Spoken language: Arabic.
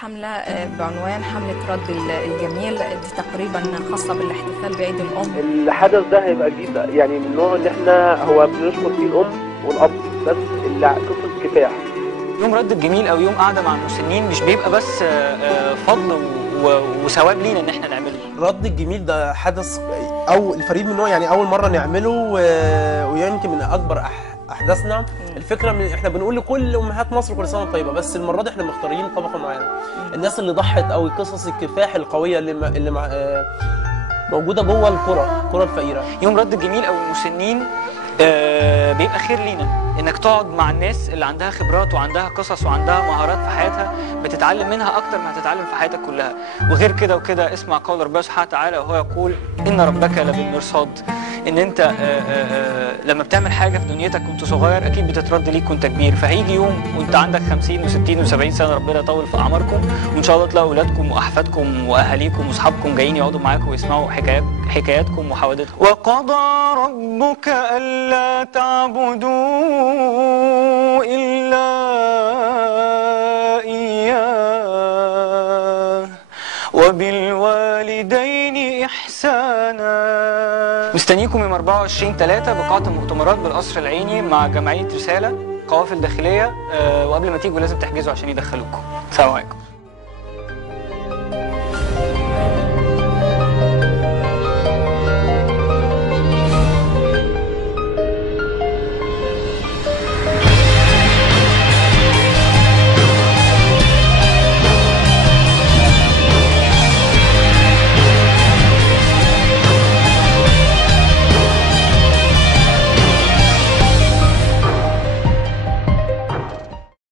حملة بعنوان حملة رد الجميل، دي تقريبا خاصة بالاحتفال بعيد الأم. الحدث ده هيبقى جديد يعني من نوع ان احنا هو بنشكر فيه الأم والأب، بس اللي قصة كفاح. يوم رد الجميل أو يوم قعدة مع المسنين مش بيبقى بس فضل وثواب لينا ان احنا نعمله. رد الجميل ده حدث او الفريد من نوعه، يعني اول مره نعمله ويمكن من اكبر احداثنا. الفكره احنا بنقول لكل امهات مصر كل سنه طيبه، بس المره دي احنا مختارين طبقه معينه، الناس اللي ضحت او قصص الكفاح القويه اللي موجوده جوه القرى الفقيره. يوم رد الجميل او المسنين بيبقى خير لينا انك تقعد مع الناس اللي عندها خبرات وعندها قصص وعندها مهارات في حياتها بتتعلم منها اكتر ما هتتعلم في حياتك كلها. وغير كده وكده اسمع قول ربنا سبحانه وتعالى وهو يقول ان ربك لبالمرصاد، ان انت لما بتعمل حاجه في دنيتك وانت صغير اكيد بتترد ليك وانت كبير، فهيجي يوم وانت عندك 50 و60 و70 سنه ربنا يطول في اعماركم وان شاء الله تلاقوا اولادكم واحفادكم واهاليكم واصحابكم جايين يقعدوا معاكم ويسمعوا حكاياتكم وحوادثكم. وقضى ربك الا تعبدوا الا اياه وبالوالدين إحسانا. مستنيكم يوم 24/3 بقاعة المؤتمرات بالقصر العيني مع جمعية رسالة قوافل داخلية، وقبل ما تيجوا لازم تحجزوا عشان يدخلوكم. السلام عليكم.